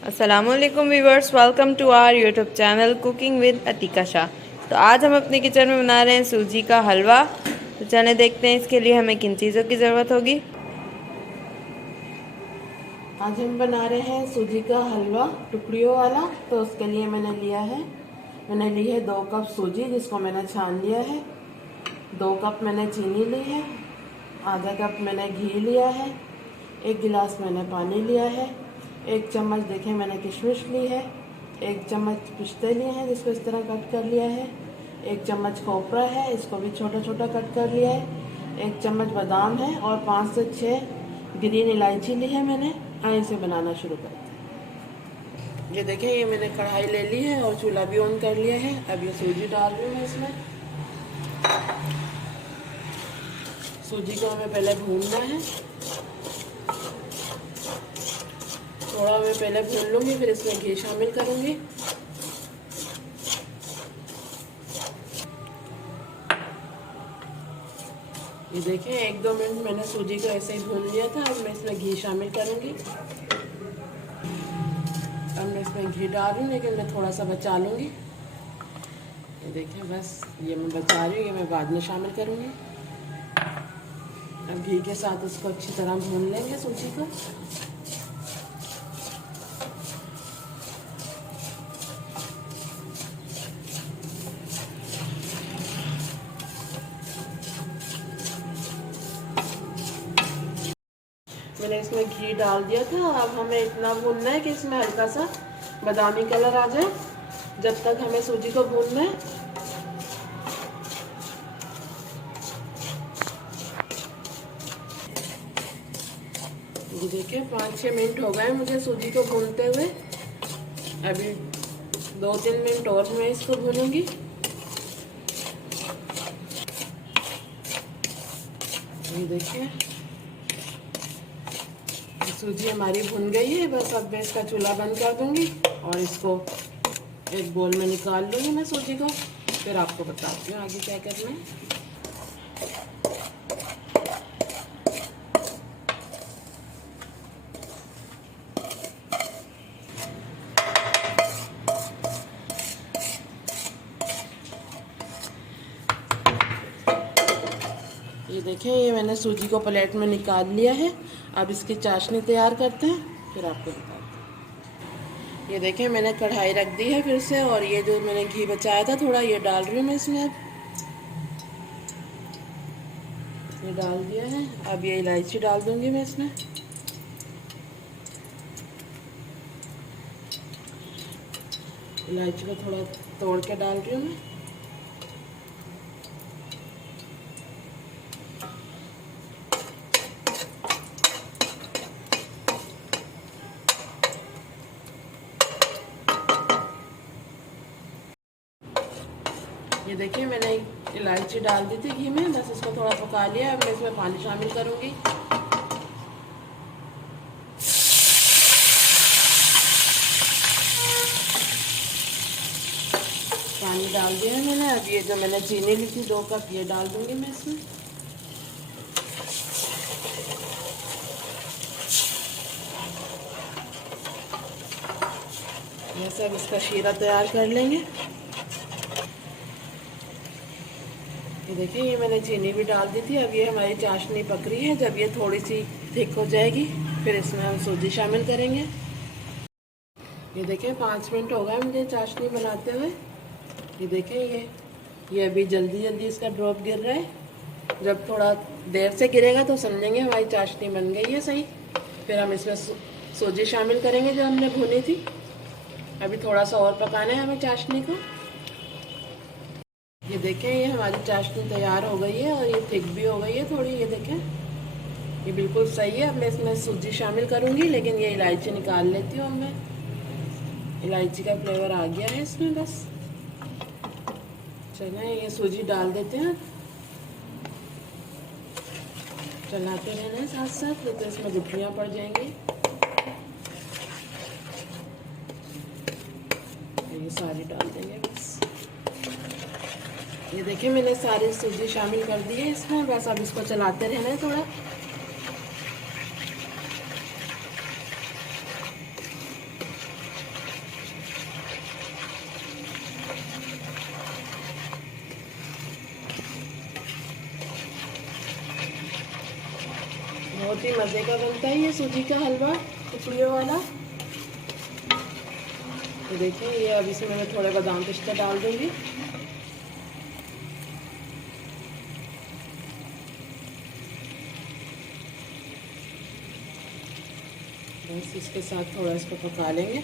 अस्सलामुअलैकुम viewers, welcome to our YouTube channel cooking with Atika Shah. तो आज हम अपने किचन में बना रहे हैं सूजी का हलवा। तो चलें देखते हैं इसके लिए हमें किन चीज़ों की ज़रूरत होगी। आज हम बना रहे हैं सूजी का हलवा टुकड़ियों वाला। तो उसके लिए मैंने ली है 2 कप सूजी, जिसको मैंने छान लिया है। 2 कप मैंने चीनी ली है। आधा कप मैंने घी लिया है। 1 गिलास मैंने पानी लिया है। 1 चम्मच देखें मैंने किशमिश ली है। 1 चम्मच पिस्ते लिए हैं, जिसको इस तरह कट कर लिया है। 1 चम्मच खोपरा है, इसको भी छोटा छोटा कट कर लिया है। 1 चम्मच बादाम है और 5 से 6 ग्रीन इलायची ली है मैंने। आइए इसे बनाना शुरू करते हैं। ये देखें, ये मैंने कढ़ाई ले ली है और चूल्हा भी ऑन कर लिया है। अब ये सूजी डाल रही हूँ मैं इसमें। सूजी को हमें पहले भूनना है। थोड़ा मैं पहले भून लूँगी, फिर इसमें घी शामिल करूँगी। ये देखें, 1-2 मिनट मैंने सूजी को ऐसे ही भून लिया था। अब मैं इसमें घी शामिल करूँगी। अब मैं इसमें घी डाल रही हूँ, लेकिन मैं थोड़ा सा बचा लूँगी। ये देखें, बस ये मैं बचा रही हूँ, ये मैं बाद में शामिल करूँगी। अब घी के साथ इसको अच्छी तरह भून लेंगे सूजी को। मैंने इसमें घी डाल दिया था। अब हमें इतना भूनना है कि इसमें हल्का सा बादामी कलर आ जाए। जब तक हमें सूजी को भूनना है। ये देखिए, 5-6 मिनट हो गए मुझे सूजी को भूनते हुए। अभी 2-3 मिनट और मैं इसको भूनूंगी। ये देखिए, सूजी हमारी भुन गई है। बस अब मैं इसका चूल्हा बंद कर दूंगी और इसको एक बोल में निकाल लूँगी मैं सूजी को। फिर आपको बताती हूँ आगे क्या करना है। ये देखें, ये मैंने सूजी को प्लेट में निकाल लिया है। अब इसकी चाशनी तैयार करते हैं, फिर आपको बताते हैं। ये देखें, मैंने कढ़ाई रख दी है फिर से, और ये जो मैंने घी बचाया था थोड़ा, ये डाल रही हूँ मैं इसमें। अब ये डाल दिया है। अब ये इलायची डाल दूंगी मैं इसमें। इलायची को थोड़ा तोड़ के डाल रही हूँ मैं। ये देखिए, मैंने इलायची डाल दी थी घी में। बस इसको थोड़ा पका लिया। अब मैं इसमें पानी शामिल करूँगी। पानी डाल दिया है मैंने। अब ये जो मैंने चीनी ली थी 2 कप, ये डाल दूँगी मैं इसमें। ये सब इसका शीरा तैयार कर लेंगे। ये देखिए, ये मैंने चीनी भी डाल दी थी। अब ये हमारी चाशनी पक रही है। जब ये थोड़ी सी थिक हो जाएगी, फिर इसमें हम सूजी शामिल करेंगे। ये देखिए, 5 मिनट हो गए मुझे चाशनी बनाते हुए। ये देखें, ये अभी जल्दी जल्दी इसका ड्रॉप गिर रहा है। जब थोड़ा देर से गिरेगा तो समझेंगे हमारी चाशनी बन गई है सही। फिर हम इसमें सूजी शामिल करेंगे जो हमने भुनी थी। अभी थोड़ा सा और पकाना है हमें चाशनी को। ये देखें, ये हमारी चाशनी तैयार हो गई है और ये थिक भी हो गई है थोड़ी। ये देखें, ये बिल्कुल सही है। अब मैं इसमें सूजी शामिल करूँगी, लेकिन ये इलायची निकाल लेती हूँ। अब मैं इलायची का फ्लेवर आ गया है इसमें। बस चलिए, ये सूजी डाल देते हैं। चलाते रहना है साथ साथ, तो इसमें गुठलियाँ पड़ जाएंगी। ये सारी डाल देंगे बस। ये देखिए, मैंने सारी सूजी शामिल कर दी है इसमें। बस अब इसको चलाते रहना है थोड़ा। बहुत ही मज़े का बनता है ये सूजी का हलवा टुकड़ियों वाला। तो देखिए ये अब इसमें मैं थोड़े बादाम पिस्ता डाल दूँगी। बस इसके साथ थोड़ा इसको पका लेंगे।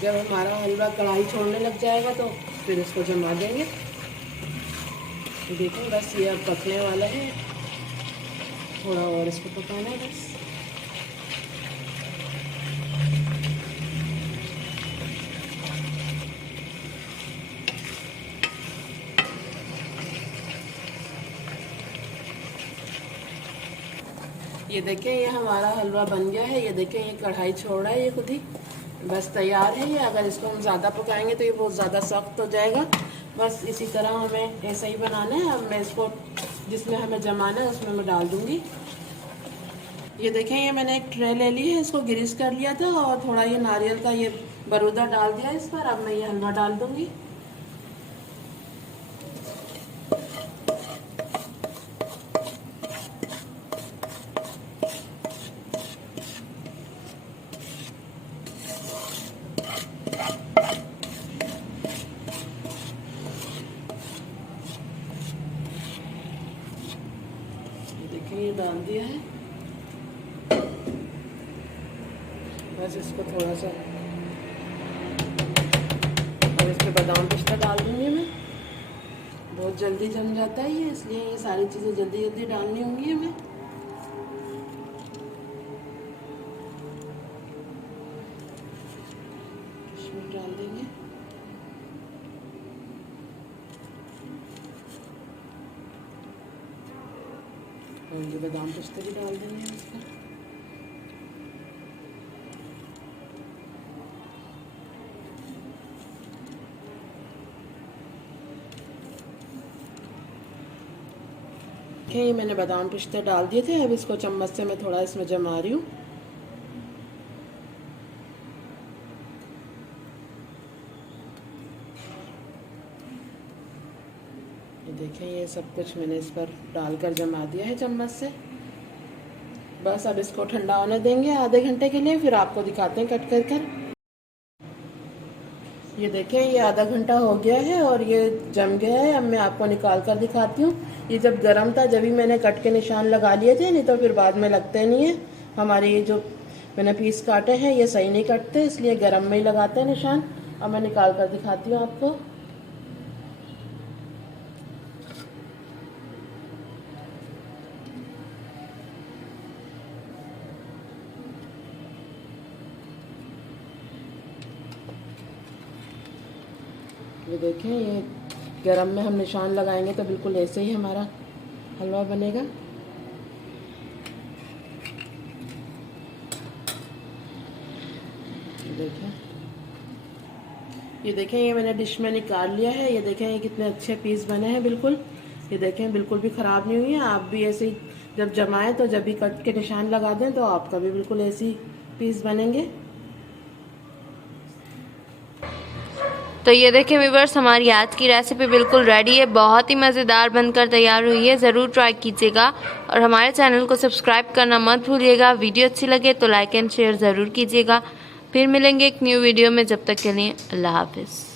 जब हमारा हलवा कढ़ाई छोड़ने लग जाएगा तो फिर इसको जमा देंगे। देखो बस ये अब पकने वाला है, थोड़ा और इसको पकाना है बस। ये देखें ये हमारा हलवा बन गया है। ये देखें ये कढ़ाई छोड़ रहा है ये खुद ही, बस तैयार है ये। अगर इसको हम ज़्यादा पकाएंगे तो ये बहुत ज़्यादा सख्त हो जाएगा। बस इसी तरह हमें ऐसा ही बनाना है। अब मैं इसको जिसमें हमें जमाना है उसमें मैं डाल दूँगी। ये देखें ये मैंने एक ट्रे ले ली है, इसको ग्रीस कर लिया था और थोड़ा ये नारियल का ये बरूदा डाल दिया इस पर। अब मैं ये हलवा डाल दूँगी। ये डाल दिया है। बस इसको थोड़ा सा और इस पर बादाम पिस्ता डाल दूँगी मैं। बहुत जल्दी जम जाता है ये, इसलिए ये सारी चीज़ें जल्दी जल्दी डालनी होंगी हमें। इसमें डाल देंगे। और ये बादाम पिस्ता भी डाल देंगे इसमें। ये मैंने बादाम पिस्ता डाल दिए थे। अब इसको चम्मच से मैं थोड़ा इसमें जमा रही हूँ। ये देखें ये सब कुछ मैंने इस पर डालकर जमा दिया है चम्मच से। बस अब इसको ठंडा होने देंगे आधे घंटे के लिए, फिर आपको दिखाते हैं कट कर कर। ये देखें ये आधा घंटा हो गया है और ये जम गया है। अब मैं आपको निकाल कर दिखाती हूँ। ये जब गर्म था जब ही मैंने कट के निशान लगा लिए थे, नहीं तो फिर बाद में लगते नहीं है। हमारे ये जो मैंने पीस काटे हैं ये सही नहीं कटते, इसलिए गर्म में ही लगाते हैं निशान। अब मैं निकाल कर दिखाती हूँ आपको। ये देखें ये गरम में हम निशान लगाएंगे तो बिल्कुल ऐसे ही हमारा हलवा बनेगा। ये देखें ये मैंने डिश में निकाल लिया है। ये देखें ये कितने अच्छे पीस बने हैं बिल्कुल। ये देखें बिल्कुल भी ख़राब नहीं हुई है। आप भी ऐसे ही जब जमाएं तो जब भी कट के निशान लगा दें तो आपका भी बिल्कुल ऐसे ही पीस बनेंगे। तो ये देखें व्यूअर्स हमारी आज की रेसिपी बिल्कुल रेडी है, बहुत ही मज़ेदार बनकर तैयार हुई है। ज़रूर ट्राई कीजिएगा और हमारे चैनल को सब्सक्राइब करना मत भूलिएगा। वीडियो अच्छी लगे तो लाइक एंड शेयर ज़रूर कीजिएगा। फिर मिलेंगे एक न्यू वीडियो में, जब तक के लिए अल्लाह हाफिज़।